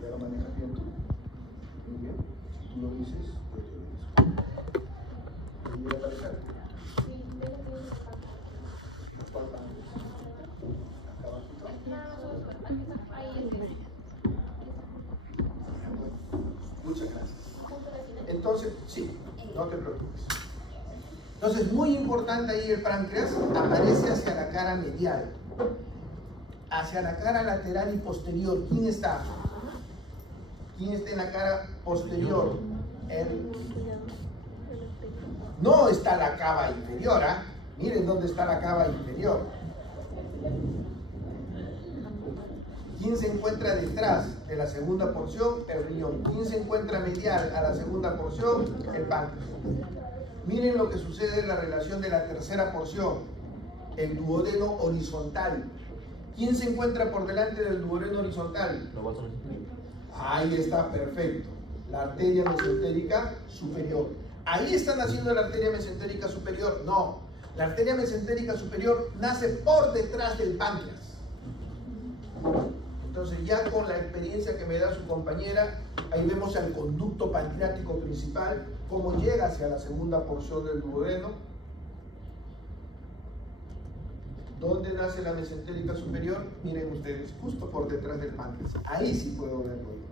Ya lo manejas bien tú. Muy bien. Si tú lo dices, yo te obedezco. ¿Te llega a aparecer? Sí, tengo que ir a ¿Cuál parte? Acá abajito. ahí Muchas gracias. Entonces, sí, no te preocupes. Entonces, muy importante ahí el páncreas aparece hacia la cara medial, hacia la cara lateral y posterior. ¿Quién está? ¿Quién está en la cara posterior? No está la cava inferior, ¿ah? Miren dónde está la cava inferior. ¿Quién se encuentra detrás de la segunda porción? El riñón. ¿Quién se encuentra medial a la segunda porción? El páncreas. Miren lo que sucede en la relación de la tercera porción, el duodeno horizontal. ¿Quién se encuentra por delante del duodeno horizontal? Ahí está, perfecto. La arteria mesentérica superior. Ahí está naciendo la arteria mesentérica superior. No, la arteria mesentérica superior nace por detrás del páncreas. Entonces ya con la experiencia que me da su compañera, ahí vemos el conducto pancreático principal, cómo llega hacia la segunda porción del duodeno. ¿Dónde nace la mesentérica superior? Miren ustedes, justo por detrás del páncreas. Ahí sí puedo verlo yo.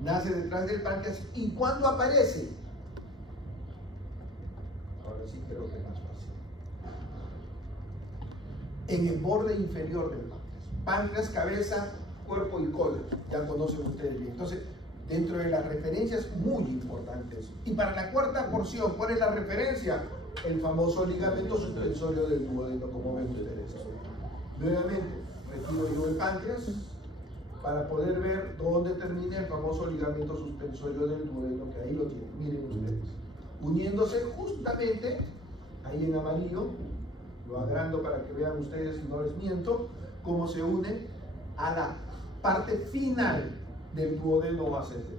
Nace detrás del páncreas. ¿Y cuándo aparece? Ahora sí creo que es más fácil. En el borde inferior del páncreas. Páncreas, cabeza, cuerpo y cola. Ya conocen ustedes bien. Entonces, dentro de las referencias, muy importante eso. Y para la cuarta porción, ¿cuál es la referencia? El famoso ligamento suspensorio del duodeno, como ven ustedes. Nuevamente, retiro yo el páncreas para poder ver dónde termina el famoso ligamento suspensorio del duodeno, que ahí lo tienen. Miren ustedes. Uniéndose justamente, ahí en amarillo, lo agrando para que vean ustedes, no les miento, cómo se une a la parte final del duodeno ascendente.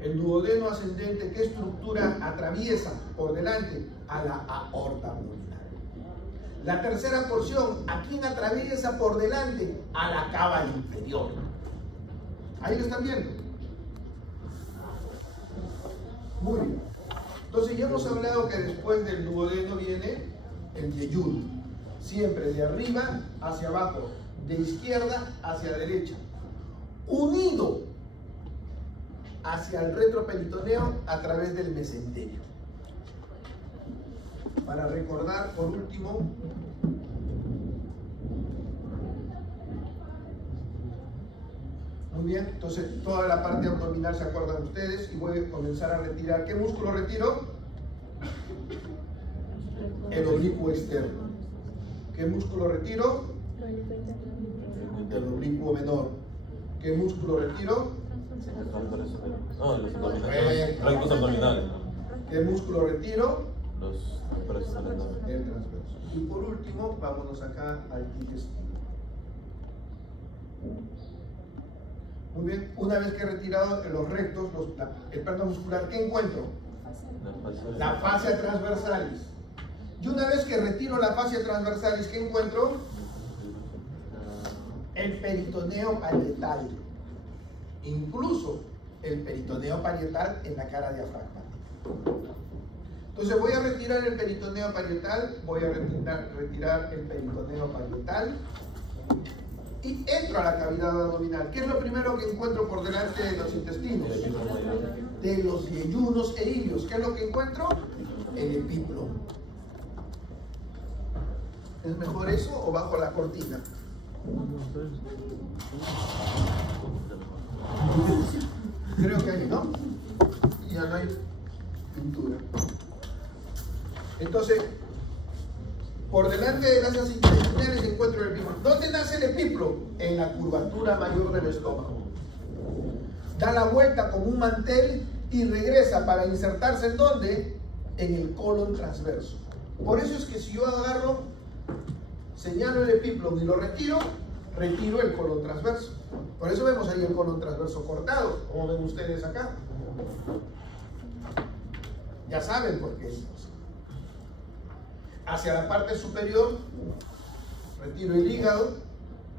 El duodeno ascendente, ¿qué estructura atraviesa por delante? A la aorta abdominal. La tercera porción, ¿a quién atraviesa por delante? A la cava inferior. Ahí lo están viendo. Muy bien. Entonces ya hemos hablado que después del duodeno viene el yeyuno. Siempre de arriba hacia abajo, de izquierda hacia derecha, unido hacia el retroperitoneo a través del mesenterio. Para recordar, por último, muy bien, entonces toda la parte abdominal se acuerdan ustedes y voy a comenzar a retirar. ¿Qué músculo retiro? El oblicuo externo. ¿Qué músculo retiro? El oblicuo menor. ¿Qué músculo retiro? No, los abdominales. Rectos abdominales. ¿Qué músculo retiro? Los transversos del abdomen. El transverso. Y por último, vámonos acá al intestino. Muy bien, una vez que he retirado los rectos, el plano muscular, ¿qué encuentro? La fascia transversalis. Y una vez que retiro la fascia transversalis, ¿qué encuentro? El peritoneo parietal. Incluso el peritoneo parietal en la cara diafragmática. Entonces voy a retirar el peritoneo parietal, voy a retirar el peritoneo parietal y entro a la cavidad abdominal. ¿Qué es lo primero que encuentro por delante de los intestinos? De los yeyunos e ilios. ¿Qué es lo que encuentro? El epíplomo. ¿Es mejor eso o bajo la cortina? Creo que ahí, ¿no? Y ya no hay pintura. Entonces, Por delante de las asas intestinales encuentro el epiplo. ¿Dónde nace el epiplo? En la curvatura mayor del estómago. Da la vuelta como un mantel y regresa para insertarse ¿en dónde? En el colon transverso. Por eso es que si yo agarro, señalo el epiplo y lo retiro, retiro el colon transverso. Por eso vemos ahí el colon transverso cortado, como ven ustedes acá. Ya saben por qué. Hacia la parte superior, retiro el hígado,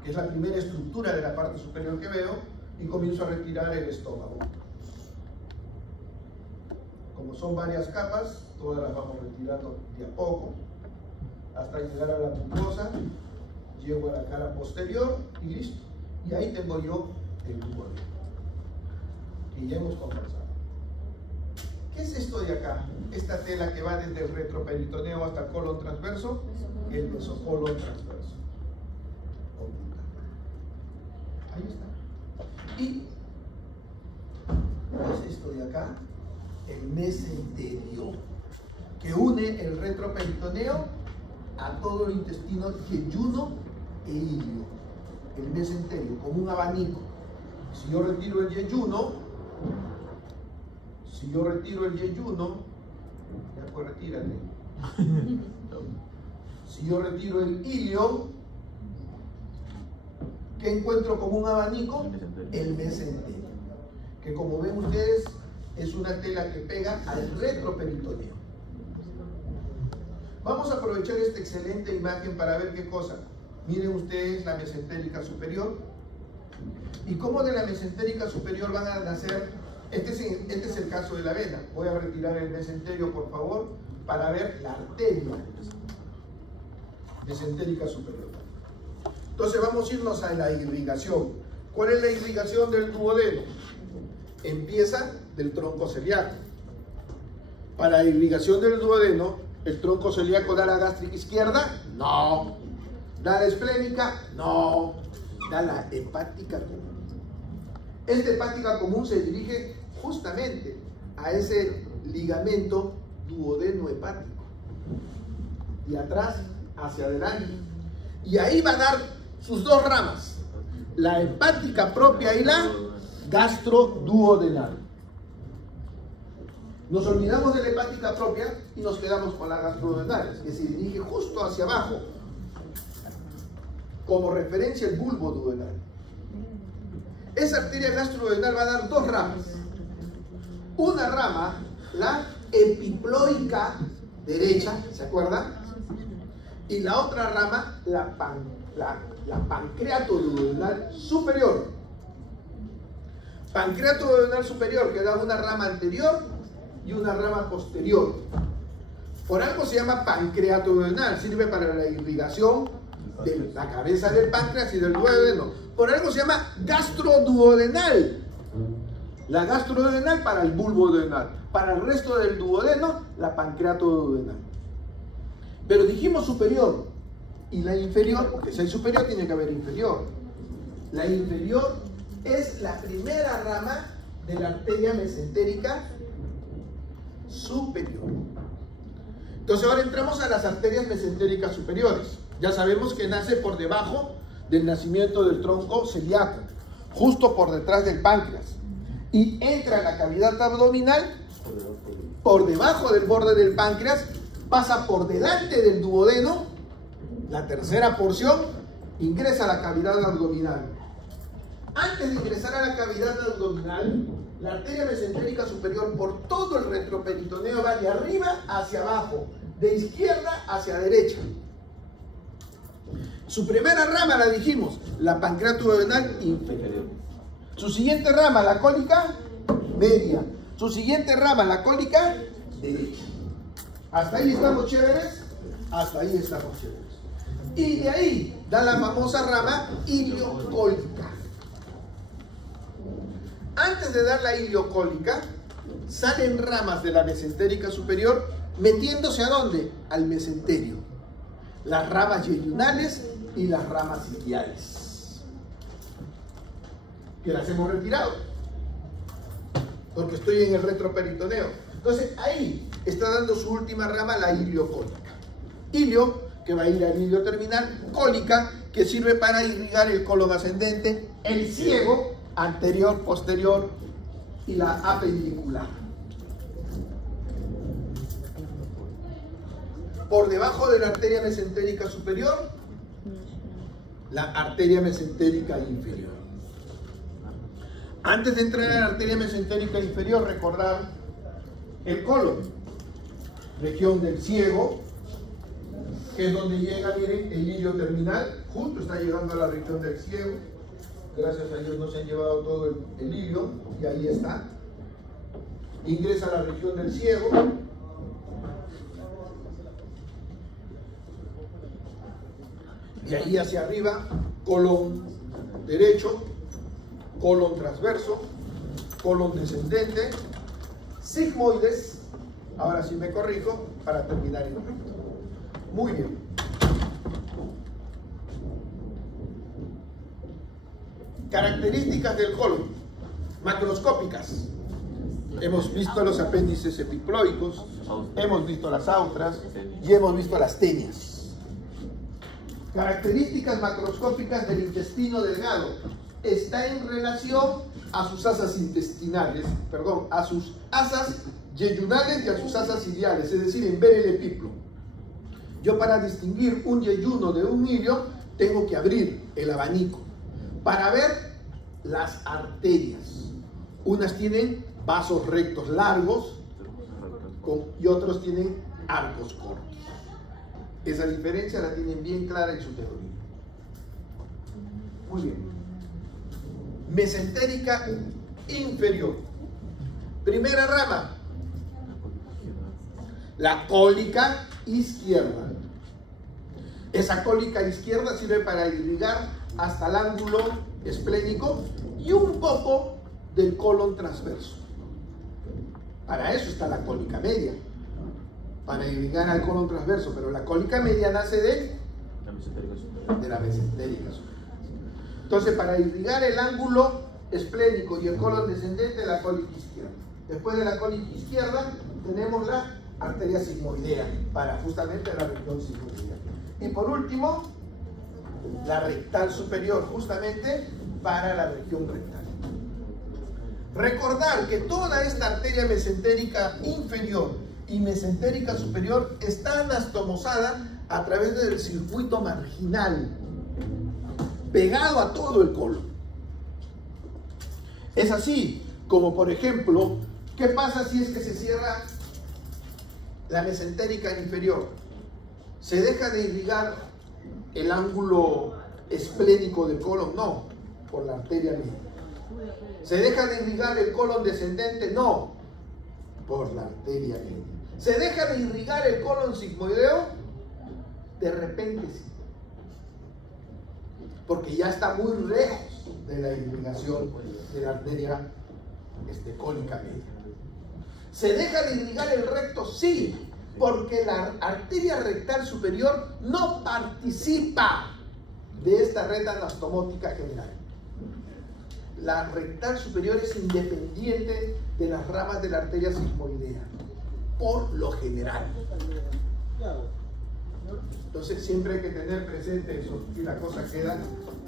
que es la primera estructura de la parte superior que veo, y comienzo a retirar el estómago. Como son varias capas, todas las vamos retirando de a poco, hasta llegar a la mucosa, llego a la cara posterior y listo. Y ahí tengo yo el duodeno. Y ya hemos conversado. ¿Qué es esto de acá? Esta tela que va desde el retroperitoneo hasta el colon transverso, el mesocolon transverso. Ahí está. ¿Y qué es esto de acá? El mesenterio, que une el retroperitoneo a todo el intestino yeyuno e ilio. El mesenterio, como un abanico. Si yo retiro el yeyuno, ya pues retírate. Si yo retiro el ilio, ¿qué encuentro como un abanico? El mesenterio, que como ven ustedes es una tela que pega al retroperitoneo. Vamos a aprovechar esta excelente imagen para ver qué cosa. Miren ustedes la mesentérica superior y cómo de la mesentérica superior van a nacer. Este es el caso de la vena. Voy a retirar el mesenterio, por favor, para ver la arteria mesentérica superior. Entonces vamos a irnos a la irrigación. ¿Cuál es la irrigación del duodeno? Empieza del tronco celíaco. Para la irrigación del duodeno, ¿el tronco celíaco da la gástrica izquierda? No. ¿Da la esplénica? No. Da la hepática común. Esta hepática común se dirige justamente a ese ligamento duodeno hepático. Y atrás hacia adelante. Y ahí va a dar sus dos ramas. La hepática propia y la gastroduodenal. Nos olvidamos de la hepática propia y nos quedamos con la gastroduodenal, que se dirige justo hacia abajo. Como referencia el bulbo duodenal. Esa arteria gastroduodenal va a dar dos ramas. Una rama, la epiploica derecha, ¿se acuerdan? Y la otra rama, la pancreatoduodenal superior. Pancreatoduodenal superior, que da una rama anterior y una rama posterior. Por algo se llama pancreatoduodenal, sirve para la irrigación de la cabeza del páncreas y del duodeno. Por algo se llama gastroduodenal. La gastroduodenal para el bulbo duodenal. Para el resto del duodeno, la pancreatoduodenal. Pero dijimos superior. Y la inferior, porque si hay superior tiene que haber inferior. La inferior es la primera rama de la arteria mesentérica superior. Entonces ahora entramos a las arterias mesentéricas superiores. Ya sabemos que nace por debajo del nacimiento del tronco celíaco, justo por detrás del páncreas, y entra a la cavidad abdominal por debajo del borde del páncreas, pasa por delante del duodeno, la tercera porción, ingresa a la cavidad abdominal. Antes de ingresar a la cavidad abdominal, la arteria mesentérica superior por todo el retroperitoneo va de arriba hacia abajo, de izquierda hacia derecha. Su primera rama la dijimos, la pancreatoduodenal inferior. Su siguiente rama, la cólica media. Su siguiente rama, la cólica derecha. ¿Hasta ahí estamos chéveres? Hasta ahí estamos chéveres. Y de ahí da la famosa rama iliocólica. Antes de dar la iliocólica, salen ramas de la mesentérica superior metiéndose ¿a dónde? Al mesenterio. Las ramas yeyunales y las ramas iliares, que las hemos retirado porque estoy en el retroperitoneo. Entonces ahí está dando su última rama, la iliocólica. Ilio, que va a ir al ilio terminal, cólica, que sirve para irrigar el colon ascendente, el ciego, anterior, posterior y la apendicular. Por debajo de la arteria mesentérica superior, la arteria mesentérica inferior. Antes de entrar a la arteria mesentérica inferior, recordar el colon, región del ciego, que es donde llega, miren, el ilio terminal, justo está llegando a la región del ciego. Gracias a Dios no se han llevado todo el ilio, y ahí está. Ingresa a la región del ciego. Y ahí hacia arriba, colon derecho, colon transverso, colon descendente, sigmoides. Ahora sí me corrijo para terminar el recto. Muy bien. Características del colon, macroscópicas. Hemos visto los apéndices epiploicos, hemos visto las autras y hemos visto las tenias. Características macroscópicas del intestino delgado. Está en relación a sus asas intestinales, perdón, a sus asas yeyunales y a sus asas iliares, es decir, en ver el epiplo. Yo, para distinguir un yeyuno de un ilio, tengo que abrir el abanico para ver las arterias. Unas tienen vasos rectos largos y otros tienen arcos cortos. Esa diferencia la tienen bien clara en su teoría. Muy bien. Mesentérica inferior. Primera rama, la cólica izquierda. Esa cólica izquierda sirve para irrigar hasta el ángulo esplénico y un poco del colon transverso. Para eso está la cólica media, para irrigar al colon transverso, pero la cólica media nace de la mesentérica superior. Entonces, para irrigar el ángulo esplénico y el colon descendente, la cólica izquierda. Después de la cólica izquierda tenemos la arteria sigmoidea, para justamente la región sigmoidea. Y por último, la rectal superior, justamente para la región rectal. Recordar que toda esta arteria mesentérica inferior y mesentérica superior está anastomosada a través del circuito marginal, pegado a todo el colon. Es así como, por ejemplo, ¿qué pasa si es que se cierra la mesentérica inferior? ¿Se deja de irrigar el ángulo esplénico del colon? No, por la arteria media. ¿Se deja de irrigar el colon descendente? No, por la arteria media. ¿Se deja de irrigar el colon sigmoideo? De repente sí, porque ya está muy lejos de la irrigación de la arteria cólica media. ¿Se deja de irrigar el recto? Sí, porque la arteria rectal superior no participa de esta red anastomótica general. La rectal superior es independiente de las ramas de la arteria sigmoidea, por lo general. Entonces siempre hay que tener presente eso y la cosa queda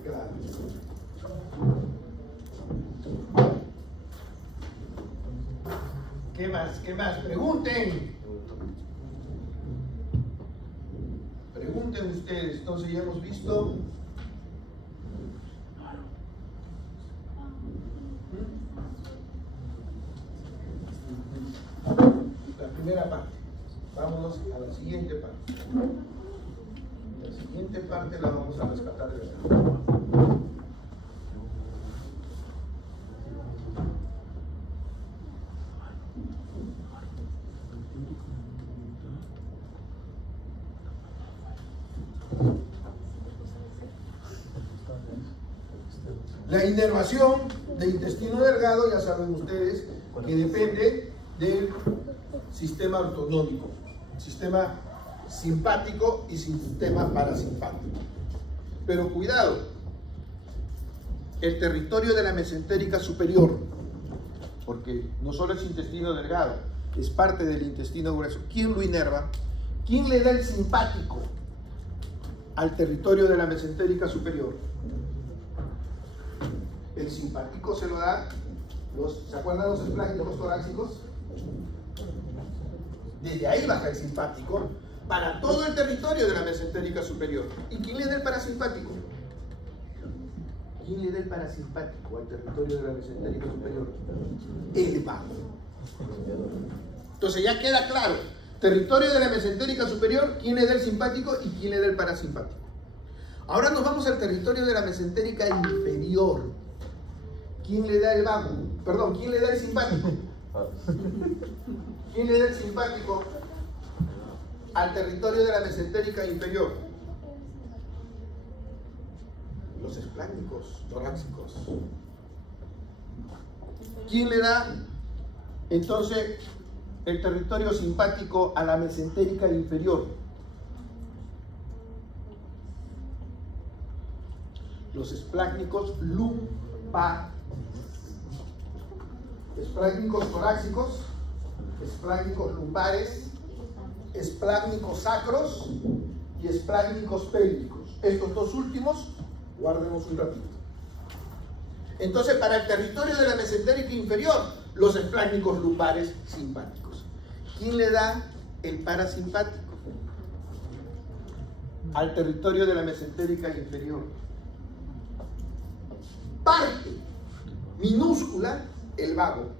clara. ¿Qué más? ¿Qué más? Pregunten. Pregunten ustedes. Entonces ya hemos visto la primera parte. Vámonos a la siguiente parte. La siguiente parte la vamos a rescatar de acá. La inervación del intestino delgado, ya saben ustedes, que depende del sistema autonómico, sistema simpático y sistema parasimpático. Pero cuidado, el territorio de la mesentérica superior, porque no solo es intestino delgado, es parte del intestino grueso. ¿Quién lo inerva? ¿Quién le da el simpático? al territorio de la mesentérica superior. El simpático se lo da, ¿se acuerdan los esplácnicos torácicos? Desde ahí baja el simpático para todo el territorio de la mesentérica superior. ¿Y quién le da el parasimpático? ¿Quién le da el parasimpático al territorio de la mesentérica superior? El vago. Entonces ya queda claro, territorio de la mesentérica superior, quién le da el simpático y quién le da el parasimpático. Ahora nos vamos al territorio de la mesentérica inferior. ¿Quién le da el vago? Perdón, ¿quién le da el simpático? ¿Quién le da el simpático al territorio de la mesentérica inferior? Los esplácnicos torácicos. ¿Quién le da entonces el territorio simpático a la mesentérica inferior? Los esplácnicos lumbares. Esplácnicos torácicos, esplácnicos lumbares, esplácnicos sacros y esplácnicos pélvicos. Estos dos últimos, guardemos un ratito. Entonces, para el territorio de la mesentérica inferior, los esplácnicos lumbares simpáticos. ¿Quién le da el parasimpático al territorio de la mesentérica inferior? Parte minúscula, el vago.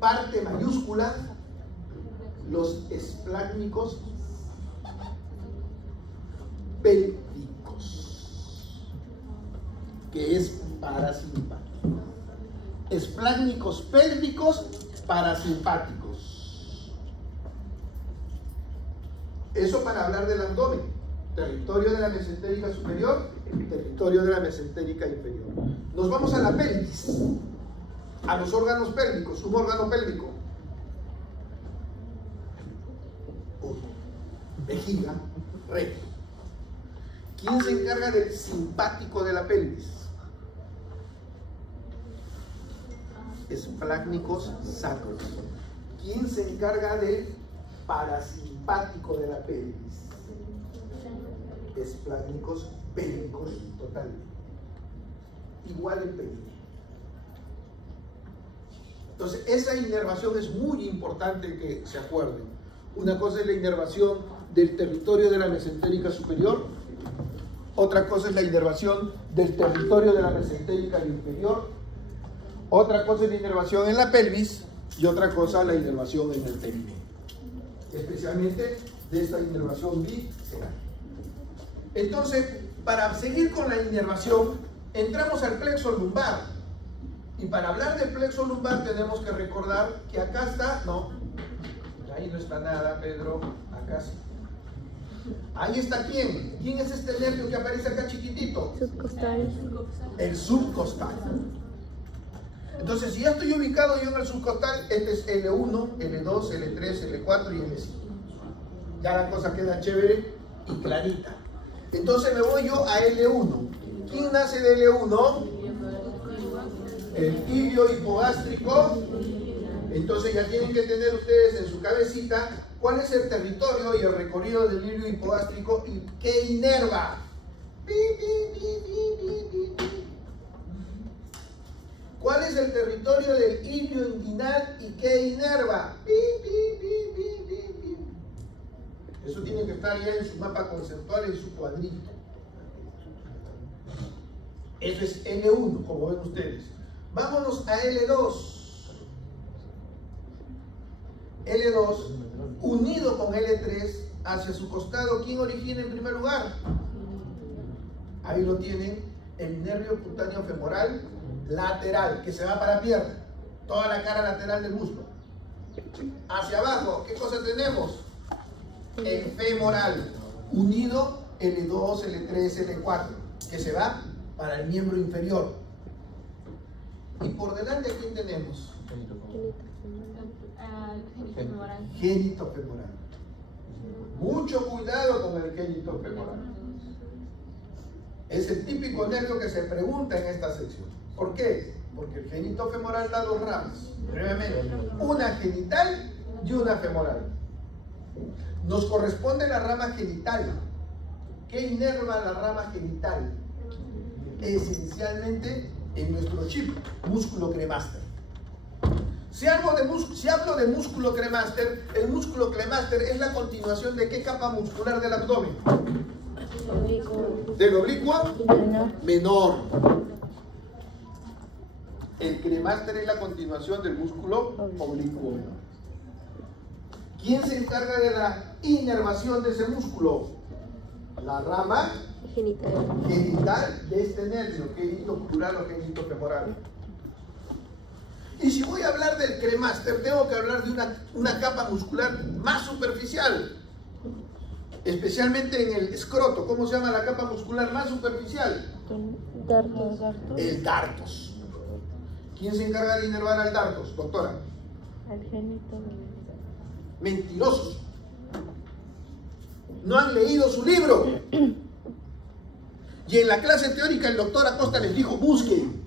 Parte mayúscula, los esplácnicos pélvicos, que es parasimpático. Esplácnicos pélvicos parasimpáticos. Eso para hablar del abdomen. Territorio de la mesentérica superior, territorio de la mesentérica inferior. Nos vamos a la pelvis, a los órganos pélvicos. Un órgano pélvico: vejiga, recto. ¿Quién se encarga del simpático de la pelvis? Esplácnicos sacros. ¿Quién se encarga del parasimpático de la pelvis? Esplácnicos pélvicos totalmente. Igual el perineo. Entonces, esa inervación es muy importante que se acuerden. Una cosa es la inervación del territorio de la mesentérica superior, otra cosa es la inervación del territorio de la mesentérica inferior, otra cosa es la inervación en la pelvis y otra cosa la inervación en el perineo. Especialmente de esta inervación visceral. Entonces, para seguir con la inervación, entramos al plexo lumbar. Y para hablar del plexo lumbar tenemos que recordar que acá está, no, ahí no está nada, Pedro, acá sí. Ahí está ¿quién? ¿Quién es este nervio que aparece acá chiquitito? Subcostal. El subcostal. Entonces, si ya estoy ubicado yo en el subcostal, este es L1, L2, L3, L4 y L5. Ya la cosa queda chévere y clarita. Entonces me voy yo a L1. ¿Quién nace de L1? El ilio hipogástrico. Entonces ya tienen que tener ustedes en su cabecita cuál es el territorio y el recorrido del ilio hipogástrico y qué inerva. ¿Cuál es el territorio del ilio inguinal y qué inerva? Eso tiene que estar ya en su mapa conceptual, en su cuadrito. Eso es L1, como ven ustedes. Vámonos a L2. L2, unido con L3 hacia su costado, ¿quién origina en primer lugar? Ahí lo tienen, el nervio cutáneo femoral lateral, que se va para pierna, toda la cara lateral del muslo. Hacia abajo, ¿qué cosa tenemos? El femoral, unido L2, L3, L4, que se va para el miembro inferior. Y por delante, ¿a quién tenemos? Génito femoral. Mucho cuidado con el génito femoral. Es el típico nervio que se pregunta en esta sección. ¿Por qué? Porque el génito femoral da dos ramas, brevemente. Una genital y una femoral. Nos corresponde la rama genital. ¿Qué inerva la rama genital? Esencialmente en nuestro chip, músculo cremaster. Si hablo de músculo cremaster, el músculo cremaster es la continuación de ¿qué capa muscular del abdomen? Del oblicuo menor. El cremaster es la continuación del músculo oblicuo menor. ¿Quién se encarga de la inervación de ese músculo? La rama genital de este nervio, genito ocular o genito femoral. Y si voy a hablar del cremaster, tengo que hablar de una capa muscular más superficial, especialmente en el escroto. ¿Cómo se llama la capa muscular más superficial? El dartos. ¿Quién se encarga de inervar al dartos, doctora? El genito. Mentirosos. No han leído su libro. Y en la clase teórica el doctor Acosta les dijo, busquen.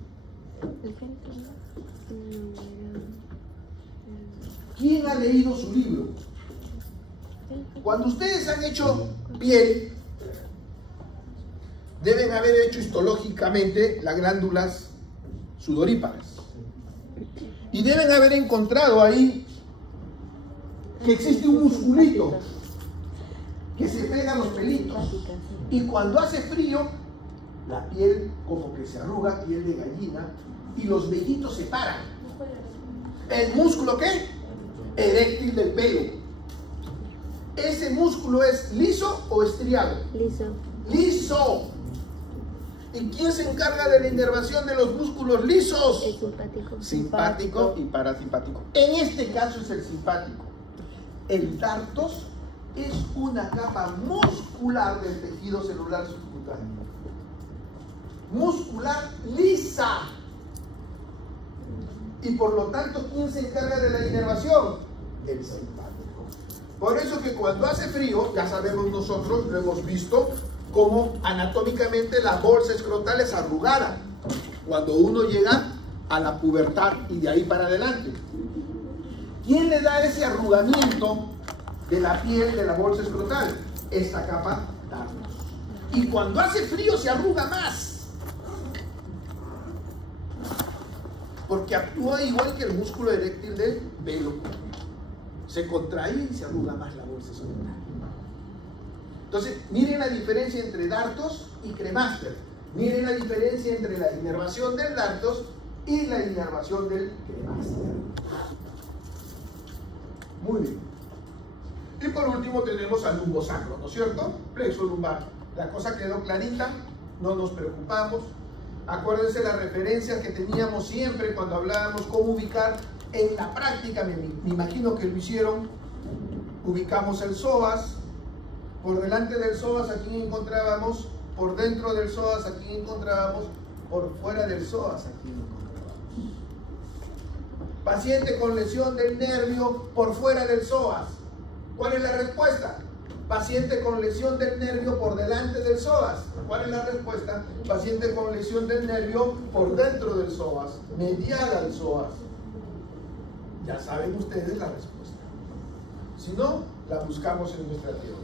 ¿Quién ha leído su libro? Cuando ustedes han hecho piel, deben haber hecho histológicamente las glándulas sudoríparas. Y deben haber encontrado ahí que existe un musculito que se pega a los pelitos. Y cuando hace frío, la piel como que se arruga, piel de gallina, y los vellitos se paran. ¿El músculo qué? Eréctil del pelo. ¿Ese músculo es liso o estriado? Liso. ¡Liso! ¿Y quién se encarga de la inervación de los músculos lisos? El simpático. Simpático y parasimpático. En este caso es el simpático. El dartos es una capa muscular del tejido celular subcutáneo. Muscular lisa. Y por lo tanto, ¿quién se encarga de la inervación? El simpático. Por eso que cuando hace frío, ya sabemos nosotros, lo hemos visto, como anatómicamente la bolsa escrotal es arrugada cuando uno llega a la pubertad y de ahí para adelante. ¿Quién le da ese arrugamiento de la piel de la bolsa escrotal? Esta capa dartos. Y cuando hace frío se arruga más, porque actúa igual que el músculo eréctil del velo. Se contrae y se arruga más la bolsa escrotal. Entonces, miren la diferencia entre dartos y cremaster. Miren la diferencia entre la inervación del dartos y la inervación del cremaster. Muy bien. Y por último tenemos al lumbosacro, ¿no es cierto? Plexo lumbar. La cosa quedó clarita, no nos preocupamos. Acuérdense las referencias que teníamos siempre cuando hablábamos cómo ubicar en la práctica, me imagino que lo hicieron. Ubicamos el psoas, por delante del psoas a quién encontrábamos, por dentro del psoas a quién encontrábamos, por fuera del psoas a quién encontrábamos. Paciente con lesión del nervio por fuera del psoas. ¿Cuál es la respuesta? Paciente con lesión del nervio por delante del psoas. ¿Cuál es la respuesta? Paciente con lesión del nervio por dentro del psoas, medial al psoas. Ya saben ustedes la respuesta. Si no, la buscamos en nuestra teoría.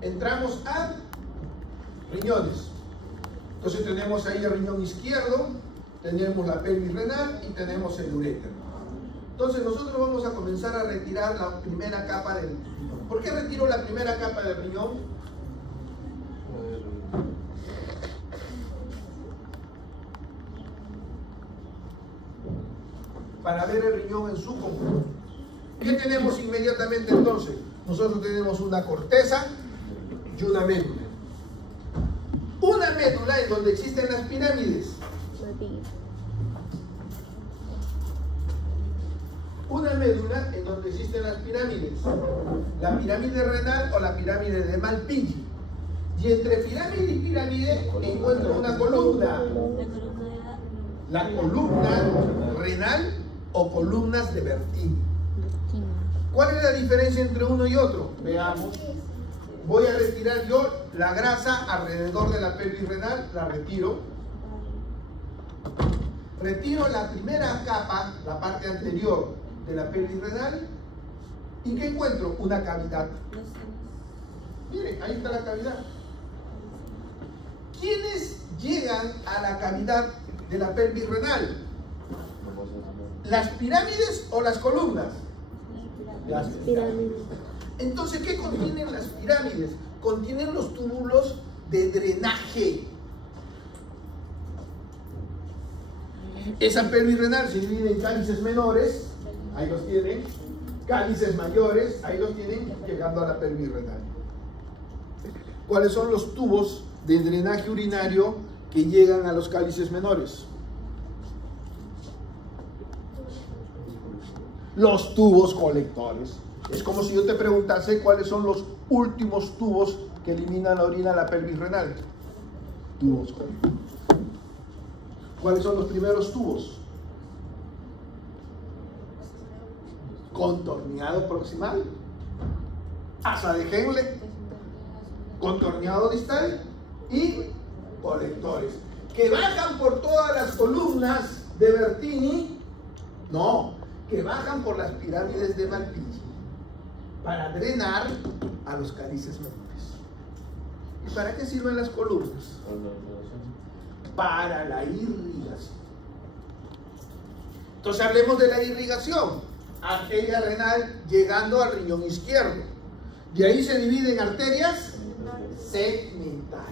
Entramos a riñones. Entonces tenemos ahí el riñón izquierdo, tenemos la pelvis renal y tenemos el urétero. Entonces nosotros vamos a comenzar a retirar la primera capa del riñón. ¿Por qué retiro la primera capa del riñón? Para ver el riñón en su conjunto. ¿Qué tenemos inmediatamente entonces? Nosotros tenemos una corteza y una médula. Una médula en donde existen las pirámides. Una médula en donde existen las pirámides. La pirámide renal o la pirámide de Malpighi. Y entre pirámide y pirámide encuentro una columna. La columna renal o columnas de Bertini. ¿Cuál es la diferencia entre uno y otro? Veamos. Voy a retirar yo la grasa alrededor de la pelvis renal, la retiro. Retiro la primera capa, la parte anterior de la pelvis renal, ¿Y qué encuentro? Una cavidad. Miren, ahí está la cavidad. ¿Quiénes llegan a la cavidad de la pelvis renal? ¿Las pirámides o las columnas? Las pirámides. Entonces, ¿qué contienen las pirámides? Contienen los túbulos de drenaje. Esa pelvis renal se divide en cálices menores, ahí los tienen, cálices mayores, ahí los tienen, llegando a la pelvis renal. ¿Cuáles son los tubos de drenaje urinario que llegan a los cálices menores? Los tubos colectores. Es como si yo te preguntase cuáles son los últimos tubos que eliminan la orina a la pelvis renal. Tubos colectores. ¿Cuáles son los primeros tubos? Contorneado proximal, asa de Henle, contorneado distal y colectores. ¿Que bajan por todas las columnas de Bertini? No, que bajan por las pirámides de Malpighi para drenar a los cálices menores. ¿Y para qué sirven las columnas? Para la irrigación. Entonces hablemos de la irrigación. Arteria renal llegando al riñón izquierdo. De ahí se divide en arterias segmentarias.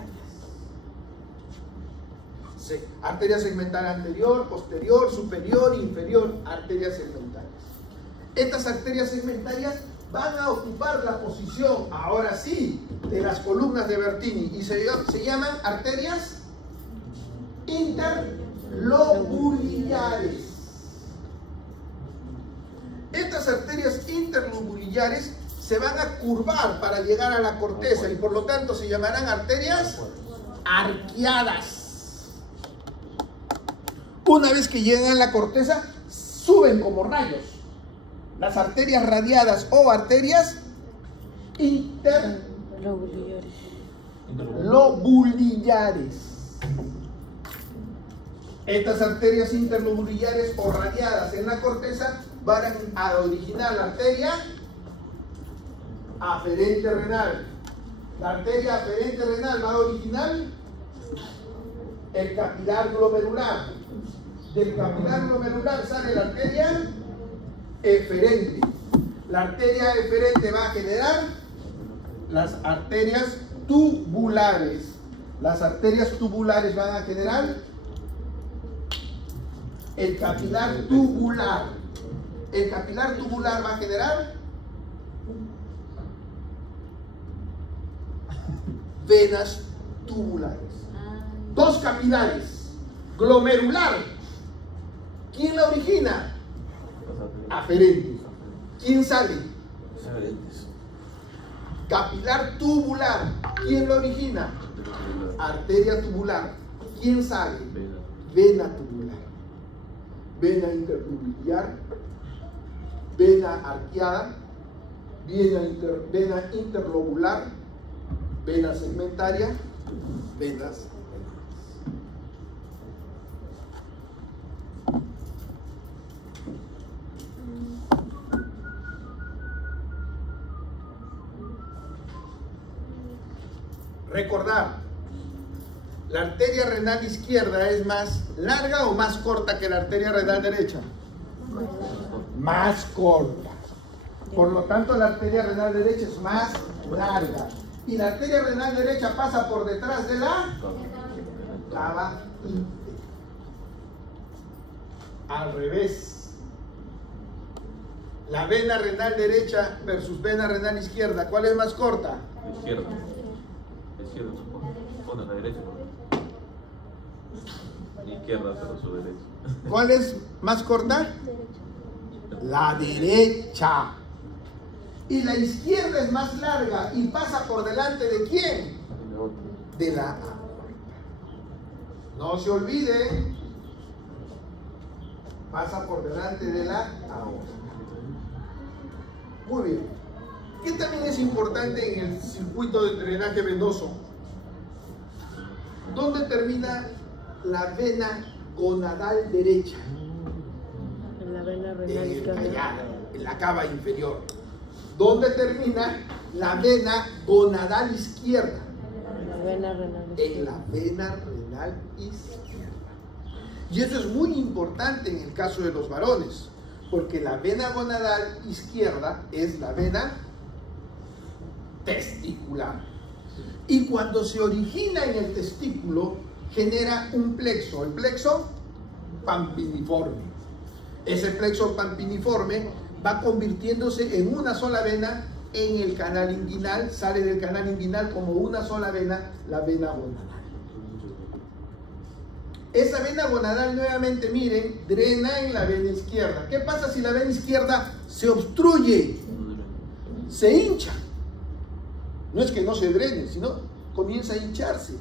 Arteria segmental anterior, posterior, superior, inferior, arterias segmentarias. Estas arterias segmentarias van a ocupar la posición, ahora sí, de las columnas de Bertini y se llaman arterias interlobulillares. Estas arterias interlobulillares se van a curvar para llegar a la corteza y por lo tanto se llamarán arterias arqueadas. Una vez que llegan a la corteza, suben como rayos. Las arterias radiadas o arterias interlobulillares. Estas arterias interlobulillares o radiadas en la corteza van a originar la arteria aferente renal. La arteria aferente renal va a originar el capilar glomerular. Del capilar glomerular sale la arteria eferente. La arteria eferente va a generar las arterias tubulares. Las arterias tubulares van a generar el capilar tubular. El capilar tubular va a generar venas tubulares. Dos capilares. Glomerular. ¿Quién la origina? Aferente. ¿Quién sale? Capilar tubular. ¿Quién lo origina? Arteria tubular. ¿Quién sale? Vena tubular. Vena interlobular, vena arqueada, vena interlobular, vena segmentaria, venas. Recordar, ¿la arteria renal izquierda es más larga o más corta que la arteria renal derecha? Más corta. Por lo tanto, la arteria renal derecha es más larga. Y la arteria renal derecha pasa por detrás de la cava íntegra. Al revés. La vena renal derecha versus vena renal izquierda, ¿cuál es más corta? Izquierda. Izquierda, bueno, la derecha. Izquierda, pero su derecha. ¿Cuál es más corta? La derecha. Y la izquierda es más larga y pasa por delante de ¿quién? De la aorta. No se olvide, pasa por delante de la aorta. Muy bien. ¿Qué también es importante en el circuito de drenaje venoso? ¿Dónde termina la vena gonadal derecha? En la vena renal izquierda. En la cava inferior. ¿Dónde termina la vena gonadal izquierda? La vena renal En la vena renal izquierda. Y eso es muy importante en el caso de los varones, porque la vena gonadal izquierda es la vena testicular. Y cuando se origina en el testículo, genera un plexo, el plexo pampiniforme. Ese plexo pampiniforme va convirtiéndose en una sola vena en el canal inguinal, sale del canal inguinal como una sola vena, la vena gonadal. Esa vena gonadal, nuevamente miren, drena en la vena izquierda. ¿Qué pasa si la vena izquierda se obstruye? Se hincha. No es que no se drene, sino comienza a hincharse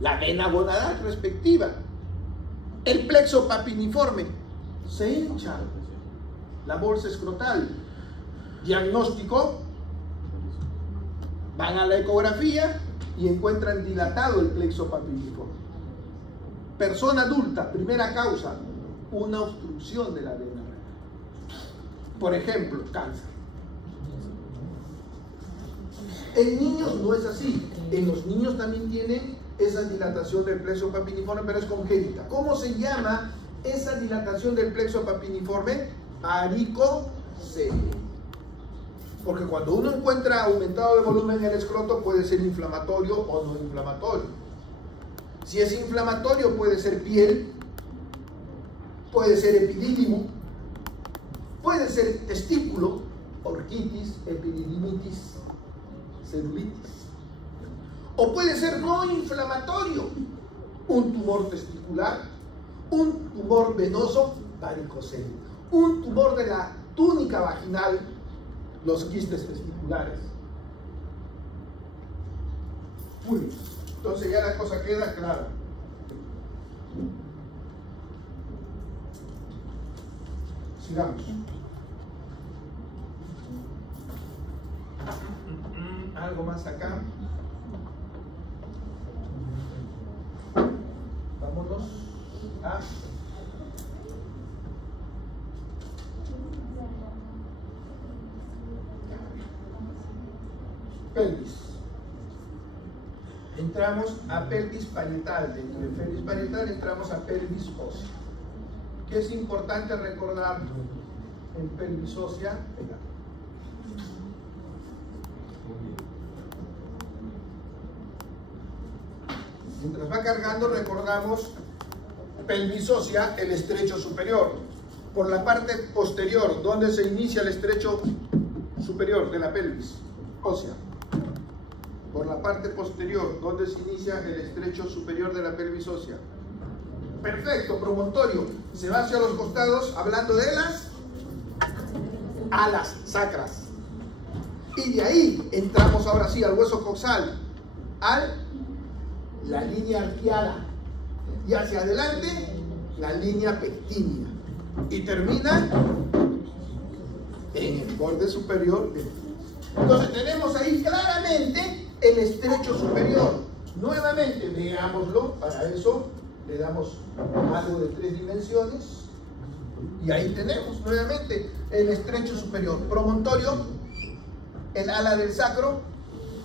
la vena gonadal respectiva. El plexo papiniforme se hincha. La bolsa escrotal. Diagnóstico: van a la ecografía y encuentran dilatado el plexo papiniforme. Persona adulta, primera causa, una obstrucción de la vena renal. Por ejemplo, cáncer. En niños no es así. En los niños también tienen esa dilatación del plexo papiniforme, pero es congénita. ¿Cómo se llama esa dilatación del plexo papiniforme? Varicocelia. Porque cuando uno encuentra aumentado de volumen en el escroto, puede ser inflamatorio o no inflamatorio. Si es inflamatorio, puede ser piel, puede ser epidídimo, puede ser testículo, orquitis, epididimitis, celulitis. O puede ser no inflamatorio, un tumor testicular, un tumor venoso, varicocelia, un tumor de la túnica vaginal, los quistes testiculares. Muy bien. Entonces ya la cosa queda clara. Sigamos. Algo más acá. Vámonos a pelvis. Entramos a pelvis parietal. Dentro de pelvis parietal entramos a pelvis ósea. ¿Qué es importante recordar en pelvis ósea? Venga. Mientras va cargando, recordamos pelvis ósea, el estrecho superior. Por la parte posterior, ¿dónde se inicia el estrecho superior de la pelvis ósea? Por la parte posterior, ¿dónde se inicia el estrecho superior de la pelvis ósea? Perfecto, promontorio. Se va hacia los costados, hablando de las alas sacras. Y de ahí entramos ahora sí al hueso coxal, la línea arqueada. Y hacia adelante, la línea pectínea. Y termina en el borde superior del. Entonces tenemos ahí claramente el estrecho superior. Nuevamente, veámoslo. Para eso le damos algo de 3 dimensiones. Y ahí tenemos nuevamente el estrecho superior. Promontorio, el ala del sacro,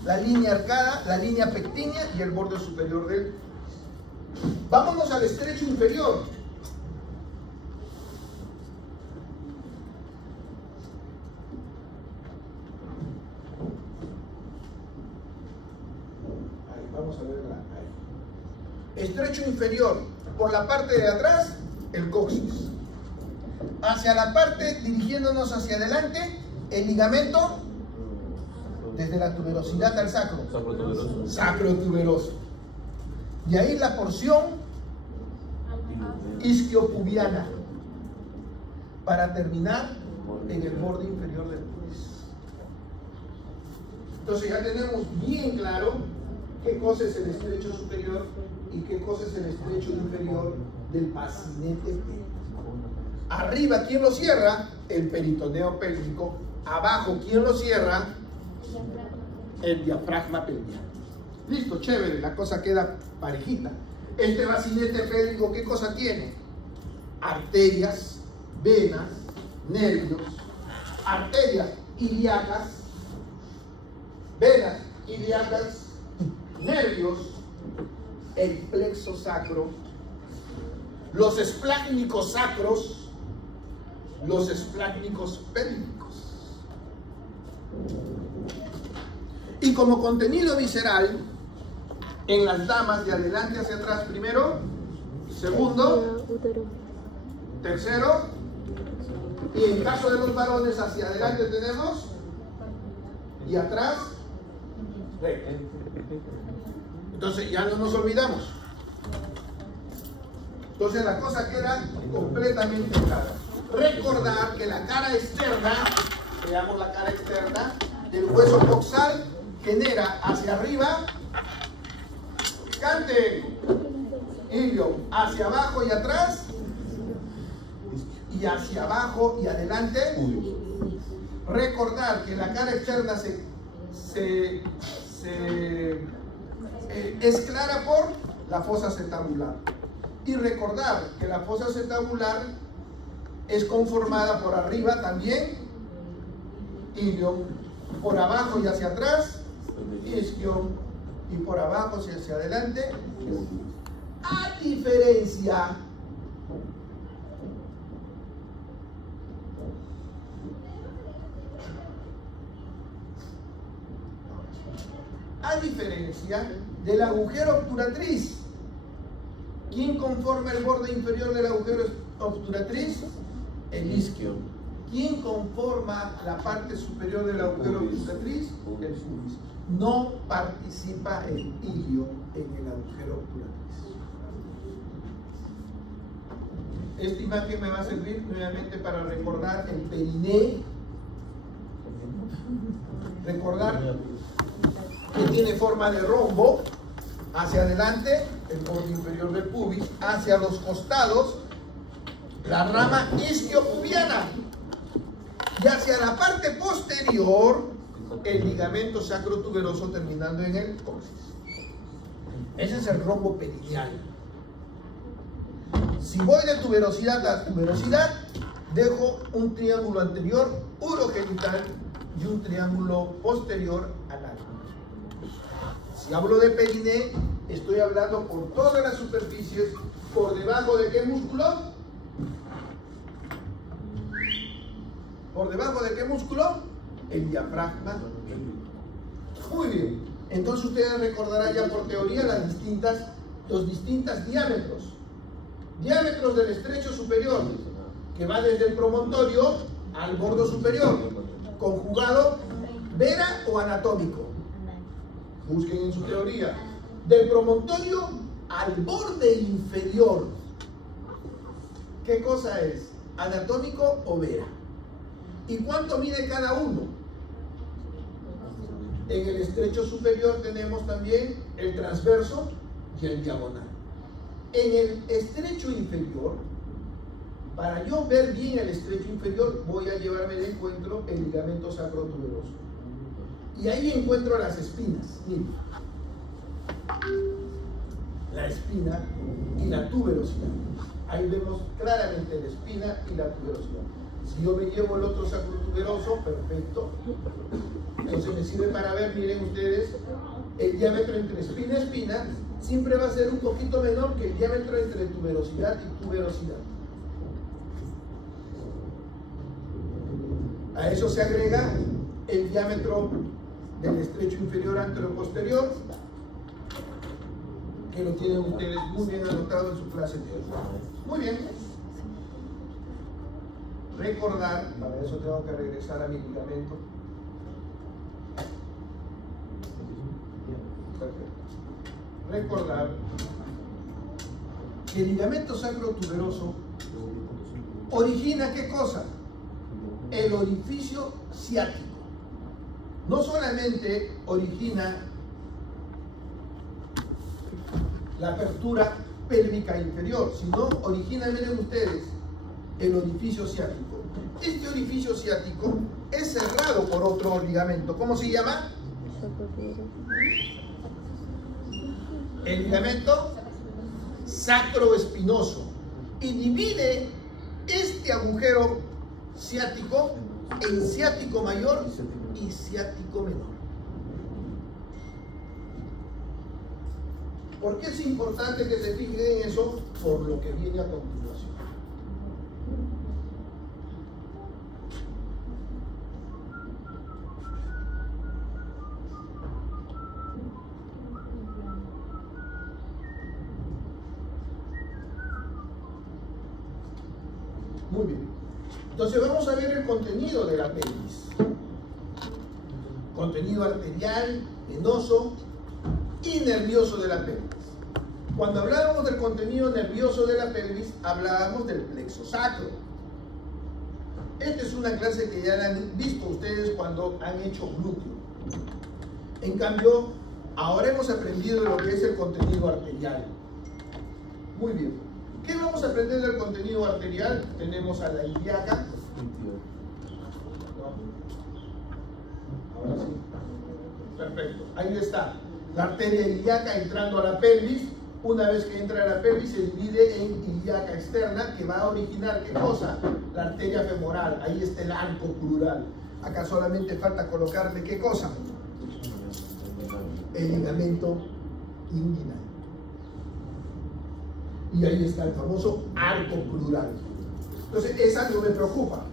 la línea arcada, la línea pectínea y el borde superior del. Vámonos al estrecho inferior. Vamos a verla ahí. Estrecho inferior, por la parte de atrás, el coxis. Hacia la parte, dirigiéndonos hacia adelante, el ligamento, desde la tuberosidad al sacro. Sacrotuberoso. Y ahí la porción isquiopubiana, para terminar en el borde inferior del pubis. Entonces ya tenemos bien claro qué cosa es el estrecho superior y qué cosa es el estrecho inferior del pacinete pélvico. Arriba, ¿quién lo cierra? El peritoneo pélvico. Abajo, ¿quién lo cierra? El diafragma pelviano. Listo, chévere, la cosa queda parejita. Este bacinete pélvico, ¿qué cosa tiene? Arterias, venas, nervios. Arterias, ilíacas, venas ilíacas, nervios, el plexo sacro, los esplácnicos sacros, los esplácnicos pélvicos. Y como contenido visceral, en las damas de adelante hacia atrás primero, segundo, tercero, y en caso de los varones hacia adelante tenemos, y atrás, recto. Entonces ya no nos olvidamos. Entonces la cosa queda completamente clara. Recordar que la cara externa, veamos la cara externa, del hueso coxal genera hacia arriba, cante, ilio, hacia abajo y atrás, y hacia abajo y adelante. Recordar que la cara externa es clara por la fosa acetabular. Y recordar que la fosa acetabular es conformada por arriba también, ilio, por abajo y hacia atrás, isquio, y por abajo y hacia adelante. A diferencia del agujero obturatriz. ¿Quién conforma el borde inferior del agujero obturatriz? El isquio. ¿Quién conforma la parte superior del agujero obturatriz? El pubis. No participa el ilio en el agujero obturatriz. Esta imagen me va a servir nuevamente para recordar el periné. Recordar que tiene forma de rombo hacia adelante, el borde inferior del pubis, hacia los costados, la rama isquiopubiana, y hacia la parte posterior, el ligamento sacrotuberoso terminando en el coxis. Ese es el rombo perineal. Si voy de tuberosidad a tuberosidad, dejo un triángulo anterior urogenital y un triángulo posterior anal. Si hablo de periné, estoy hablando por todas las superficies, por debajo de qué músculo. ¿Por debajo de qué músculo? El diafragma. Muy bien. Entonces ustedes recordarán ya por teoría los distintos diámetros. Diámetros del estrecho superior, que va desde el promontorio al bordo superior, conjugado, vera o anatómico. Busquen en su teoría. Del promontorio al borde inferior. ¿Qué cosa es? ¿Anatómico o vera? ¿Y cuánto mide cada uno? En el estrecho superior tenemos también el transverso y el diagonal. En el estrecho inferior, para yo ver bien el estrecho inferior, voy a llevarme de encuentro el ligamento sacrotuberoso. Y ahí encuentro las espinas. Miren. La espina y la tuberosidad. Ahí vemos claramente la espina y la tuberosidad. Si yo me llevo el otro sacrotuberoso, perfecto. Entonces me sirve para ver, miren ustedes, el diámetro entre espina y espina siempre va a ser un poquito menor que el diámetro entre tuberosidad y tuberosidad. A eso se agrega el diámetro del estrecho inferior anteroposterior, que lo tienen ustedes muy bien anotado en su clase de hoy. Muy bien. Recordar, para eso tengo que regresar a mi ligamento. Recordar que el ligamento sacrotuberoso origina ¿qué cosa? El orificio ciático. No solamente origina la apertura pélvica inferior, sino origina, miren ustedes, el orificio ciático. Este orificio ciático es cerrado por otro ligamento. ¿Cómo se llama? El ligamento sacroespinoso. Y divide este agujero ciático en ciático mayor y ciático menor. ¿Por qué es importante que se fijen en eso? Por lo que viene a continuación. Muy bien. Entonces vamos a ver el contenido de la pelvis. Contenido arterial, venoso y nervioso de la pelvis. Cuando hablábamos del contenido nervioso de la pelvis, hablábamos del plexo sacro. Esta es una clase que ya la han visto ustedes cuando han hecho glúteo. En cambio, ahora hemos aprendido lo que es el contenido arterial. Muy bien. ¿Qué vamos a aprender del contenido arterial? Tenemos a la ilíaca. Ahora sí. Perfecto. Ahí está. La arteria ilíaca entrando a la pelvis. Una vez que entra a la pelvis se divide en ilíaca externa, que va a originar ¿qué cosa? La arteria femoral. Ahí está el arco crural. Acá solamente falta colocarle ¿qué cosa? El ligamento inguinal. Y ahí está el famoso arco crural. Entonces esa no me preocupa.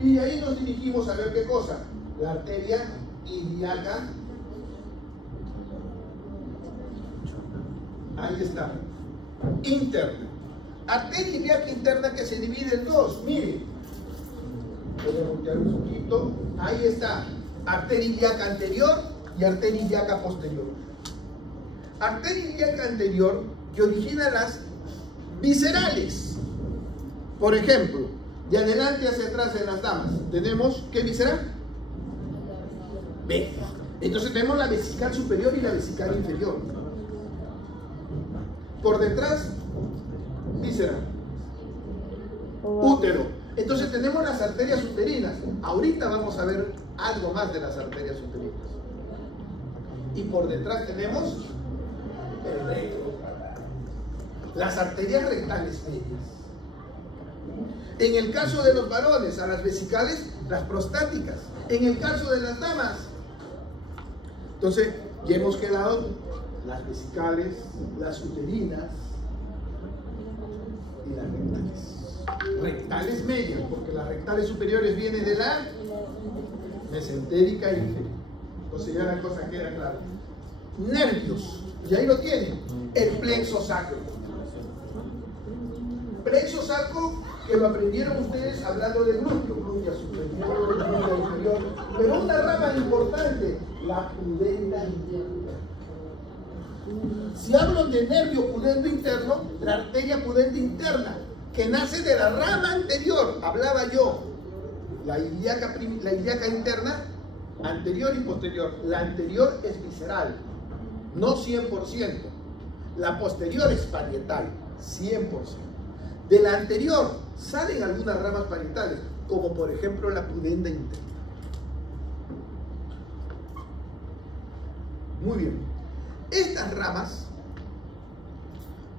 Y de ahí nos dirigimos a ver qué cosa. La arteria ilíaca. Ahí está. Interna. Arteria ilíaca interna que se divide en dos. Miren. Voy a voltear un poquito. Ahí está. Arteria ilíaca anterior y arteria ilíaca posterior. Arteria ilíaca anterior que origina las viscerales. Por ejemplo, de adelante hacia atrás en las damas, tenemos ¿qué visceral? B. Entonces tenemos la vesical superior y la vesical inferior. Por detrás, víscera. Útero. Entonces tenemos las arterias uterinas. Ahorita vamos a ver algo más de las arterias uterinas. Y por detrás tenemos el recto. Las arterias rectales medias. En el caso de los varones, a las vesicales, las prostáticas. En el caso de las damas. Entonces, ya hemos quedado las vesicales, las uterinas y las rectales. Rectales medias, porque las rectales superiores vienen de la mesentérica inferior. Entonces ya la cosa queda clara. Nervios, y ahí lo tienen, el plexo sacro. Plexo sacro que lo aprendieron ustedes hablando de glúteo, glútea superior, glútea inferior, pero una rama importante, la pudenda interna. Si hablo de nervio pudendo interno, la arteria pudenda interna, que nace de la rama anterior, hablaba yo, la ilíaca interna, anterior y posterior. La anterior es visceral, no 100%. La posterior es parietal, 100%. De la anterior salen algunas ramas parietales, como por ejemplo la pudenda interna. Muy bien. Estas ramas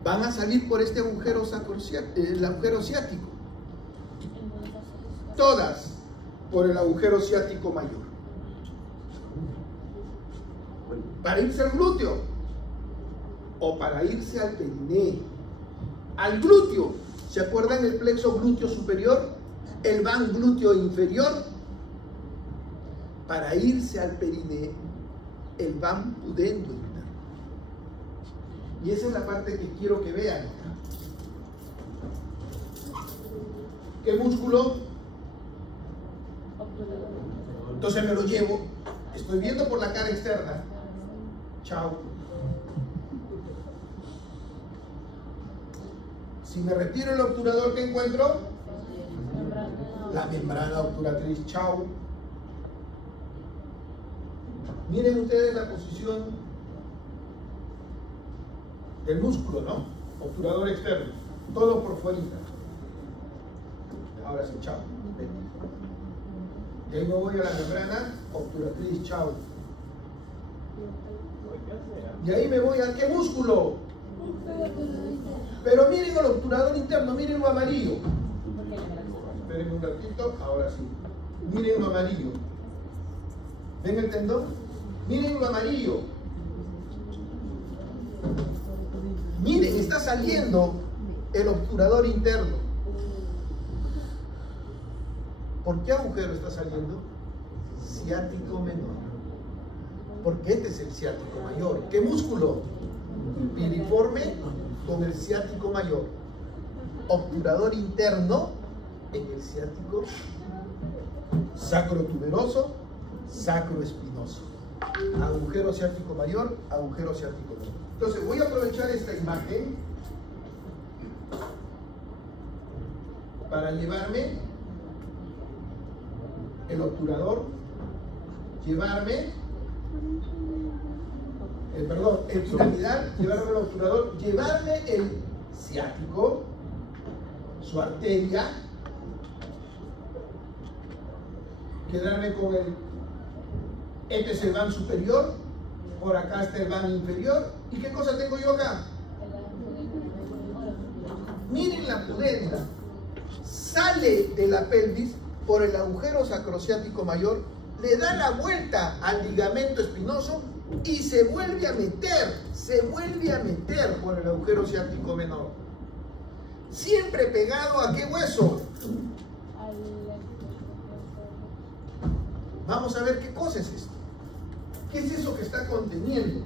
van a salir por este agujero el agujero ciático. Todas por el agujero ciático mayor. Para irse al glúteo o para irse al perineo. Al glúteo, ¿se acuerdan el plexo glúteo superior? El van glúteo inferior. Para irse al perineo, el van pudendo interno. Y esa es la parte que quiero que vean. ¿Qué músculo? Entonces me lo llevo. Estoy viendo por la cara externa. Chao. Si me retiro el obturador, ¿qué encuentro? La membrana obturatriz. Chao. Miren ustedes la posición del músculo, ¿no? Obturador externo. Todo por fuera. Ahora sí, chao. Y ahí me voy a la membrana obturatriz. Chao. Y ahí me voy a ¿qué músculo? Pero miren el obturador interno, miren lo amarillo. Esperen un ratito, ahora sí. Miren lo amarillo. ¿Ven el tendón? Miren lo amarillo. Miren, está saliendo el obturador interno. ¿Por qué agujero está saliendo? Ciático menor. Porque este es el ciático mayor. ¿Qué músculo? Piriforme con el ciático mayor. Obturador interno en el ciático sacrotuberoso, sacroespinoso. Agujero ciático mayor, agujero ciático menor. Entonces voy a aprovechar esta imagen para llevarme el obturador, llevarme el piramidal, llevarme el obturador, llevarme el ciático, su arteria, quedarme con el, este es el van superior, por acá está el van inferior, ¿y qué cosa tengo yo acá? Miren la pudenda, sale de la pelvis por el agujero sacrociático mayor, le da la vuelta al ligamento espinoso y se vuelve a meter por el agujero ciático menor. Siempre pegado ¿a qué hueso? Vamos a ver qué cosa es esto. ¿Qué es eso que está conteniendo?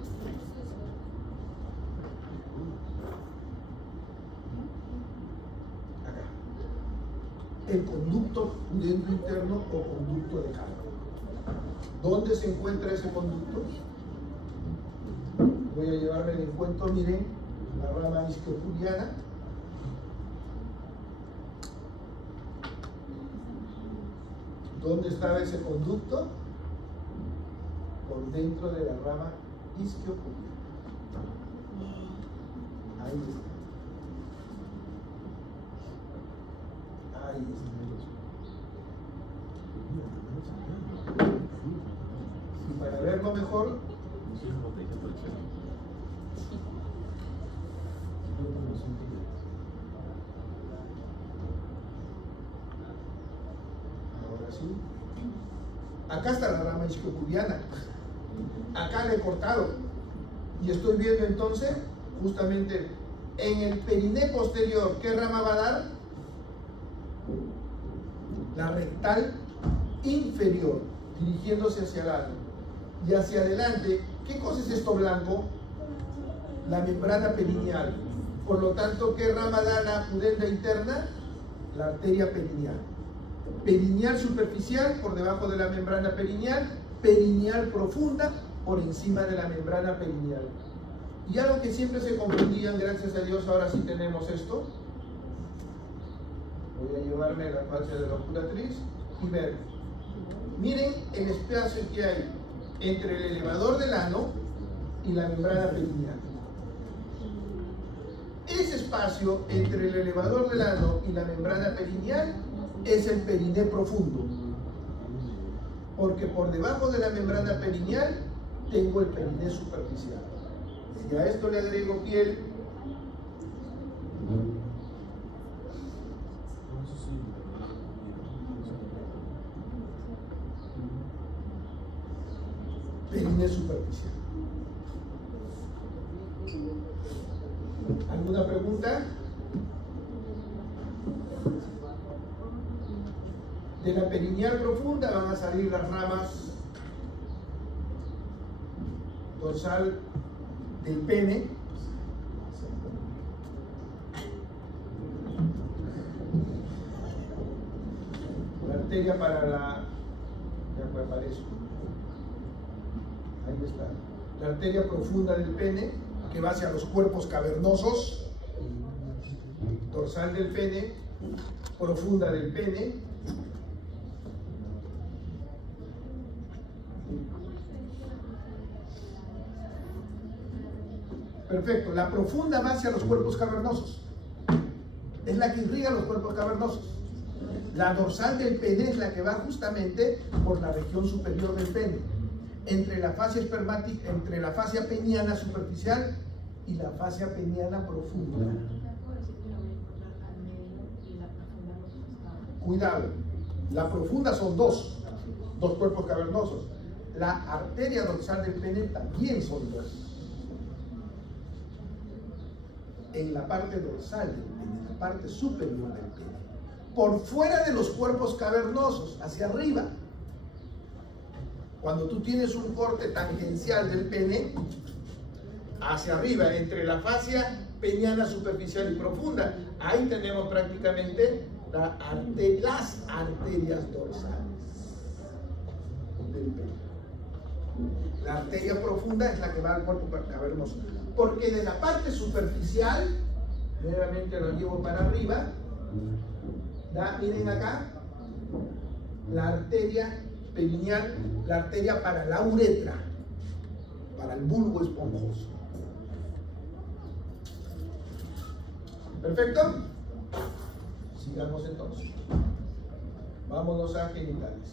Acá. El conducto pudendo interno o conducto de carga. ¿Dónde se encuentra ese conducto? Voy a llevarme el encuentro, miren, la rama isquiopubiana. ¿Dónde estaba ese conducto? Por dentro de la rama isquiopubiana. Ahí está. Ahí está. Y para verlo mejor, ahora sí, acá está la rama isquiopubiana, acá la he cortado y estoy viendo entonces justamente en el periné posterior, ¿qué rama va a dar? La rectal inferior, dirigiéndose hacia el lado y hacia adelante. ¿Qué cosa es esto blanco? La membrana perineal. Por lo tanto, ¿qué rama da la pudenda interna? La arteria perineal. Perineal superficial por debajo de la membrana perineal, perineal profunda por encima de la membrana perineal. Y algo que siempre se confundían, gracias a Dios ahora sí tenemos esto. Voy a llevarme la fascia de la obturatriz y ver. Miren el espacio que hay entre el elevador del ano y la membrana perineal. Ese espacio entre el elevador del ano y la membrana perineal es el periné profundo, porque por debajo de la membrana perineal tengo el periné superficial. Si a esto le agrego piel, periné superficial. ¿Alguna pregunta? De la perineal profunda van a salir las ramas dorsal del pene, la arteria para la, ya fue aparece, ahí está, la arteria profunda del pene que va hacia los cuerpos cavernosos, dorsal del pene, profunda del pene, perfecto, la profunda va hacia los cuerpos cavernosos, es la que irriga los cuerpos cavernosos. La dorsal del pene es la que va justamente por la región superior del pene, entre la fascia espermática, entre la fascia peniana superficial y la fascia peniana profunda. Cuidado, La profunda son dos cuerpos cavernosos. La arteria dorsal del pene también son dos. En la parte dorsal del pene, en la parte superior del pene, por fuera de los cuerpos cavernosos, hacia arriba. Cuando tú tienes un corte tangencial del pene, hacia arriba, entre la fascia peniana superficial y profunda, ahí tenemos prácticamente las arterias dorsales del pene. La arteria profunda es la que va al cuerpo cavernoso, porque de la parte superficial, nuevamente lo llevo para arriba, miren acá, la arteria perineal, la arteria para la uretra, para el bulbo esponjoso. ¿Perfecto? Sigamos entonces. Vámonos a genitales.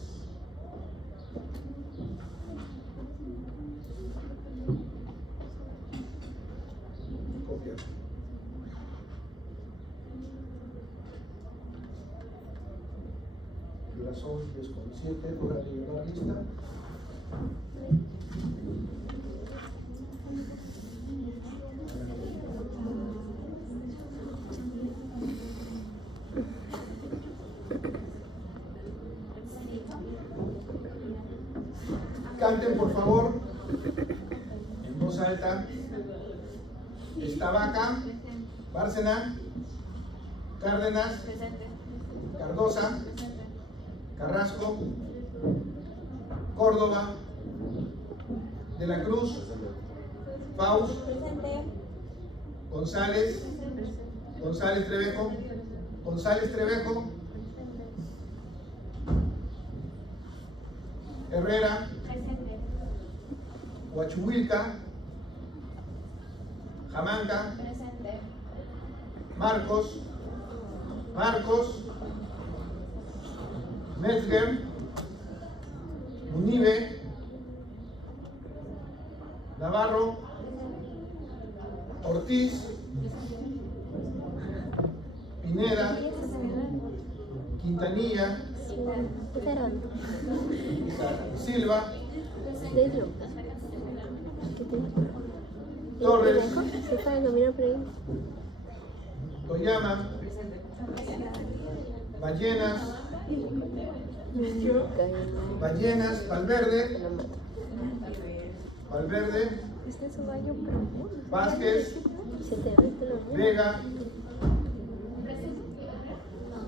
Copiar. Ya son 10:07, hora de llevar lista. Canten por favor en voz alta. Estavaca, Bárcena, Cárdenas, Cardosa, Carrasco, Córdoba, De la Cruz, Faust, González, González Trevejo, González Trevejo, Herrera, Huachuhuilca, Jamanca, Marcos, Metzger, Munive, Navarro, Ortiz, Pineda, Quintanilla, Silva, Torres, Toyama, Ballenas, Valverde, Vázquez,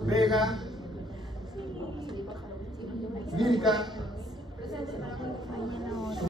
Vega, Vilca,